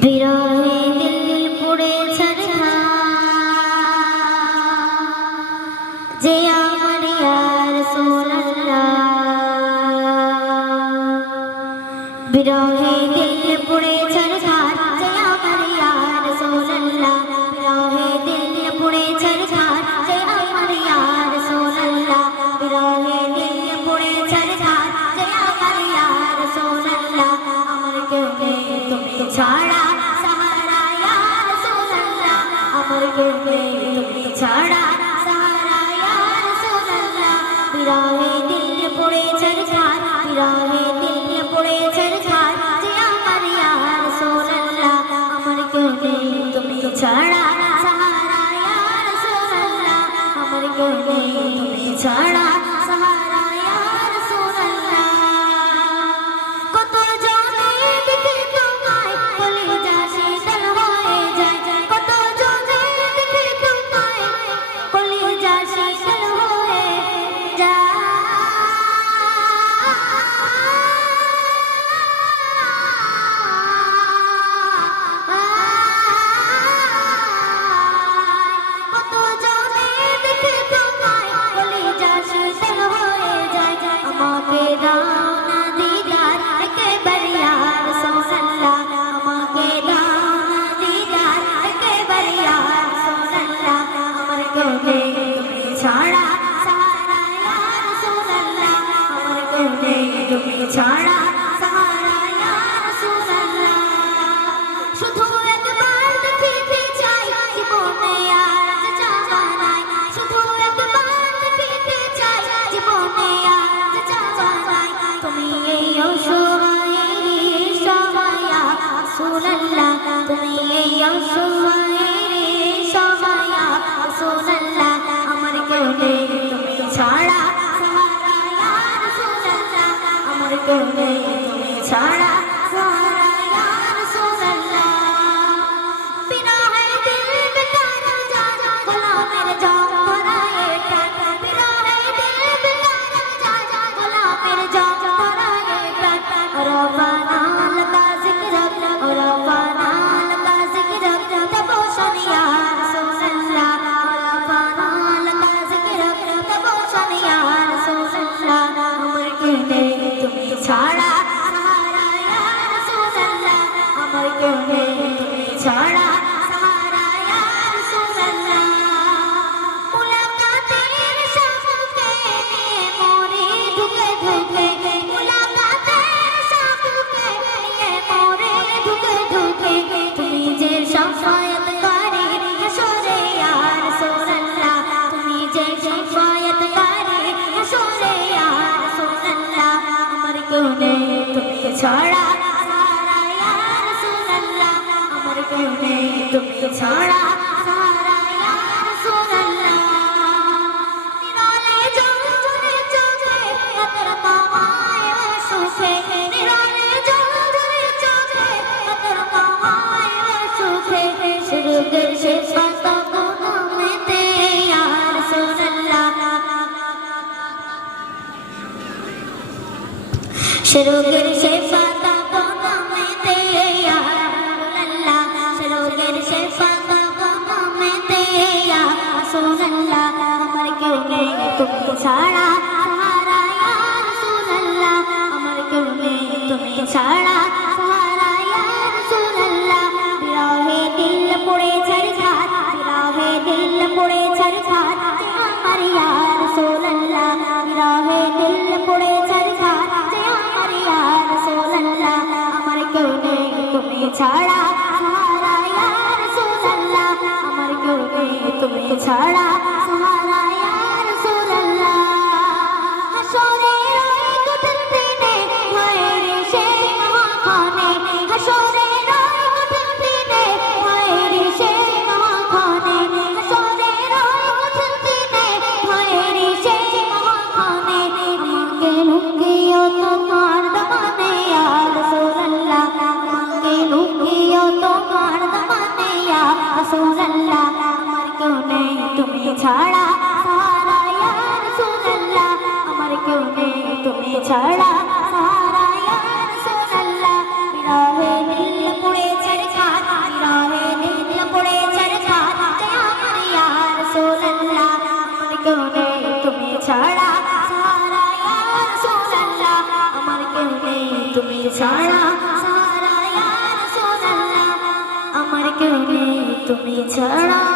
বিরহে দিল পুড়ে যে আমার ইয়ার সোনাল্লাহ বিরহে দিল পুড়ে ছরখা ইয়ার সোনাল্লাহ আমার কেউ নেই তুমি ছাড়া। নেই তুমি ছাড়া সাহারা আর সোনাল্লাহ আমার কেউ নেই তুমি ছাড়া সাহারা আর সোনাল্লাহ শুধু একবার দেখিতে চাই জীবনে আর চাওয়া নাই শুধু একবার দেখিতে চাই জীবনে আর চাওয়া নাই তুমি এই অসহায়ের সহায়া রাসূলুল্লাহ তুমি এই অসহায়ের সহায়া রাসূলুল্লাহ আমার কেউ নেই তুমি ছাড়া সাহারা ইয়া রাসূলুল্লাহ আমার কেউ নেই তুমি ছাড়া সাহারা ইয়া রাসূলুল্লাহ বিরহে দিল বেকার যা যা গোলামের জাম ধরায়ে কাট বিরহে দিল বেকার যা যা গোলামের জাম ধরায়ে কাট রবানা ছাড়া আমার কে নেই তুমি ছাড়া সাহারা ইয়া ছাড়া আমার কেউ তুমি ছাড়া শরোগের শেফা তাবো নামেতে ইয়া রাসূলুল্লাহ শরোগের শেফা তাবো নামেতে ইয়া রাসূলুল্লাহ আমার কেউ নেই তুমি ছাড়া সাহারা রাসূলুল্লাহ আমার কেউ ছাড়া। তুমি ছাড়া আমার আমার কেউ নেই তুমি ছাড়া। রসুল্লাহ আমার কেউ নেই, তুমি ছাড়া। সারা ইয়া রসুল্লাহ আমার কেউ নেই, তুমি ছাড়া। সারা ইয়া রসুল্লাহ বিরাহে নীল পুড়ে চরখা বিরাহে নীল পুড়ে চরখা কে আমার ইয়া রসুল্লাহ আমার কেউ নেই, তুমি ছাড়া। সারা ইয়া রসুল্লাহ আমার কেউ নেই, তুমি ছাড়া। সারা ইয়া আমার কেউ নেই। তুমি ছাড়া